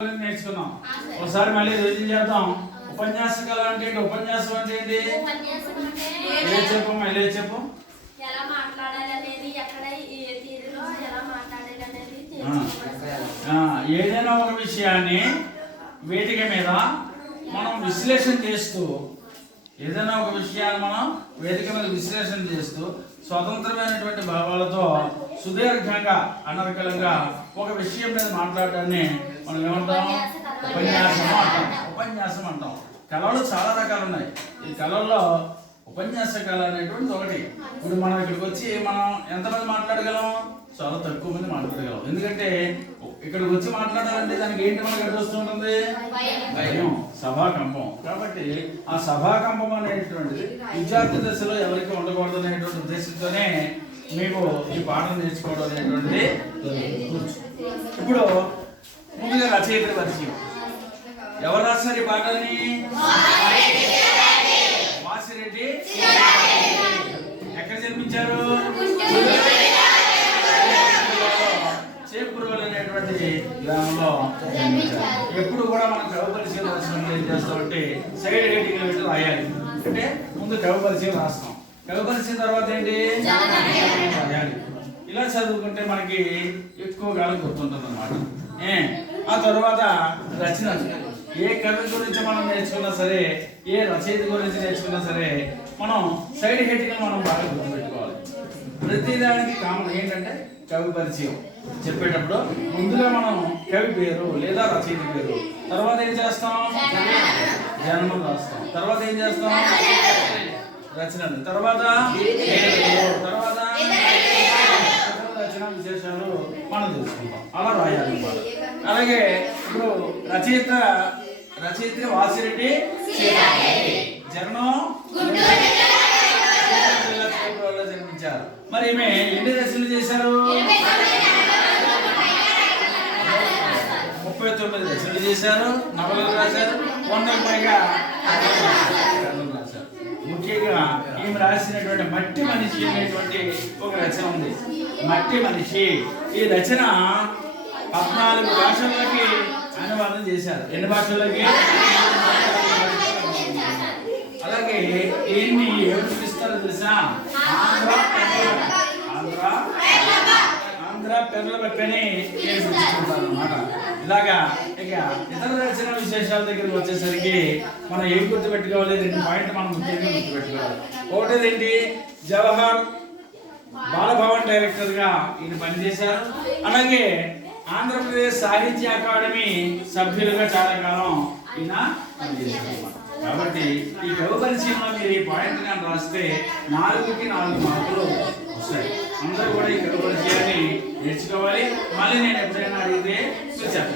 నేర్చుకున్నాం. ఒకసారి మళ్ళీ రివిజన్ చేద్దాం. ఉపన్యాస కళ అంటే ఏంటి? ఉపన్యాసం అంటే ఏంటి? చెప్పు, మళ్ళీ చెప్పు. ఎలా మాట్లాడాలి అనేది, ఎక్కడ ఏ తీరులో ఎలా మాట్లాడాలి అనేది ఏదైనా ఒక విషయాన్ని వేదిక మీద మనం విశ్లేషణ చేస్తూ స్వతంత్రమైనటువంటి భావాలతో సుదీర్ఘంగా అనర్గళంగా ఒక విషయం మీద మాట్లాడడాన్ని మనం ఏమంటాం? ఉపన్యాసం అంటాం. కళలు చాలా రకాలు ఉన్నాయి. ఈ కళల్లో ఉపన్యాస కళ అనేటువంటి ఒకటి. ఇప్పుడు మనం ఇక్కడికి వచ్చి మనం ఎంతమంది మాట్లాడగలం? చాలా తక్కువ మంది మాట్లాడగలం. ఎందుకంటే ఇక్కడికి వచ్చి మాట్లాడాలంటే దానికి ఏంటి మనకు అడ్డు వస్తుంటుంది? భయం, సభాకంపం. కాబట్టి ఆ సభాకంపం అనేటువంటిది విద్యార్థి దశలో ఎవరికి ఉండకూడదు అనేటువంటి ఉద్దేశంతోనే మీకు ఈ పాఠం నేర్చుకోవడం అనేటువంటిది. ఇప్పుడు ముందుగా రచయిత పరిచయం. ఎవరు రాస్తారు ఈ పాఠాన్ని? వాసిరెడ్డి. ఎక్కడ జన్మించారు? చేపురోలు అనేటువంటి గ్రామంలో జన్మించారు. ఎప్పుడు కూడా మనం కవి పరిచయం రాసినప్పుడు ఏం చేస్తామంటే సైడ్ హెడ్డింగ్ పెట్టి రాయాలి. అంటే ముందు కవి పరిచయం రాస్తాం. కవి పరిచయం తర్వాత ఏంటి రాయాలి. ఇలా చదువుకుంటే మనకి ఎక్కువ కాలం గుర్తుంటుంది అన్నమాట. ఆ తర్వాత రచన. ఏ కవి గురించి మనం నేర్చుకున్నా సరే, ఏ రచయిత గురించి నేర్చుకున్నా సరే, మనం సైడ్ హెడ్డింగ్ మనం బాగా గుర్తుపెట్టుకోవాలి. ప్రతిదానికి కామన్ ఏంటంటే కవి పరిచయం చెప్పేటప్పుడు ముందుగా మనం కవి పేరు లేదా రచయిత పేరు, తర్వాత ఏం చేస్తాం? జన్మం రాస్తాం. తర్వాత ఏం చేస్తాం? రచన. తర్వాత రచన విశేషాలు మనం తెలుసుకుంటాం. అలా రాయాలి. అలాగే ఇప్పుడు రచయిత వాసిరెడ్డి, జన్మం జన్మించారు. మరి ఈమె ఎన్ని రచనలు చేశారు? 39 రచనలు చేశారు. నవలలు రాశారు. 100కు పైగా రాశారు. ముఖ్యంగా ఈమె రాసినటువంటి మట్టి మనిషి అనేటువంటి ఒక రచన ఉంది. మట్టి మనిషి. ఈ రచన 14 భాషల్లోకి అనువాదం చేశారు. ఎన్ని భాషల్లోకి? అలాగే దీన్ని ఎవరు పిలుస్తారో తెలుసా? ఆంధ్ర పెర్ల పక్కనే పిలుచుకుంటారు అన్నమాట. ఇలాగా ఇక ఇతర రచన విశేషాల దగ్గరికి వచ్చేసరికి మనం ఏం గుర్తుపెట్టుకోవాలి? 2 పాయింట్లు మనం ముఖ్యంగా గుర్తుపెట్టుకోవాలి. ఒకటి ఏంటి? జవహర్ బాలభవన్ డైరెక్టర్ గా ఈయన పనిచేశారు. అలాగే ఆంధ్రప్రదేశ్ సాహిత్య అకాడమీ సభ్యులుగా చాలా కాలం ఈయన పనిచేశారు. కాబట్టి ఈ కవి పరిచయంలో మీరు ఈ పాయింట్ కానీ రాస్తే 4కి 4 మార్కులు వస్తాయి. అందరూ కూడా ఈ కవి పరిచయాన్ని నేర్చుకోవాలి. మళ్ళీ నేను ఎప్పుడైనా అడిగితే చెప్పాలి.